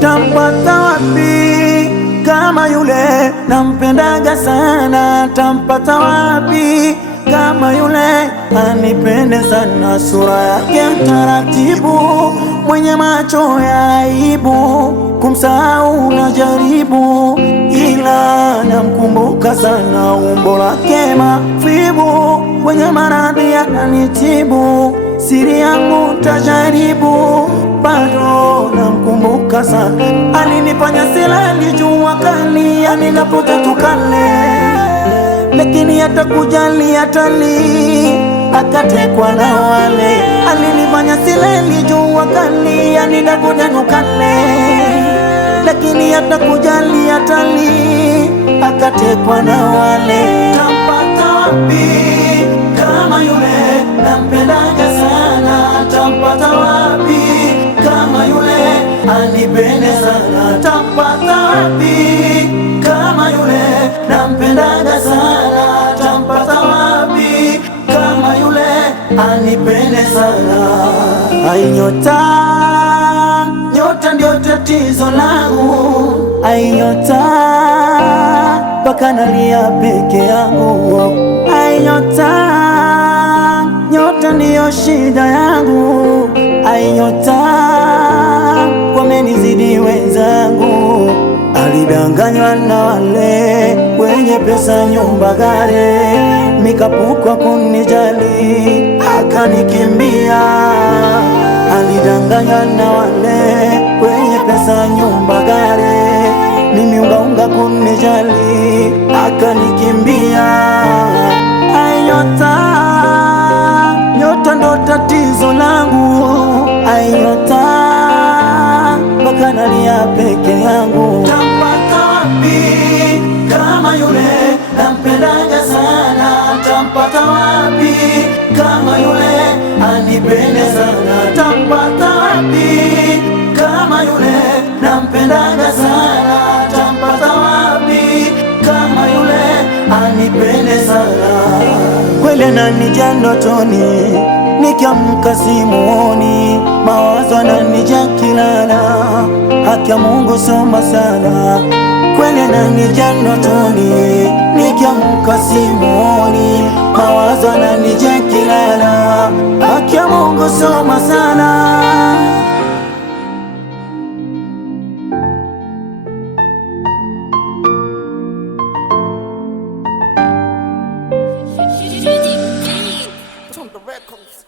Tampata wapi kama yule nampendaga sana? Tampata wapi kama yule anipende sana? Sura yake taratibu, mwenye macho ya aibu, kumsahau najaribu, ila namkumbuka sana. Umbo lake mafibu, mwenye maradhi ananitibu, siri yangu tajaribu, bado namkumbuka sana. Alinifanya silali jua kali, ninapotea tukale, lakini hata kujali hatali, akatekwa na wale. Alinifanya silali jua kali, ninapotea tukale, lakini hata kujali hatali, akatekwa na wale. Tampata wapi kama yule nampendaga sana? Tampata wapi kama yule anipende sana? Tampata wapi kama yule nampendaga sana? Tampata wapi kama yule anipende sana? Ai nyota, nyota ndio tatizo langu. Ai nyota, mpaka nalia peke yangu. Ai nyota, nyota ndiyo shida yangu. Ai nyota, wamenizidi wenzangu. Alidanganywa na wale wenye pesa, nyumba, gari, mikapukwa kunijali, akanikimbia. Alidanganywa na wale wenye pesa, nyumba, gari, mimi unga kunijali, akanikimbia. Ai nyota, nyota ndo tatizo langu. Ai nyota, mpaka nalia peke yangu. Tampata wapi kama yule nampendaga sana? Tampata wapi kama yule anipende sana? Tampata wapi kama yule nampendaga sana? Tampata wapi kama yule anipende sana? Kweli ananijia ndotoni, nikiamka simuoni, mawazo ananijia kilala. Haki ya Mungu soma sana. Kweli ananijia ndotoni, nikiamka simuoni, mawazo ananijia kilala. Haki ya Mungu soma sana. From the records.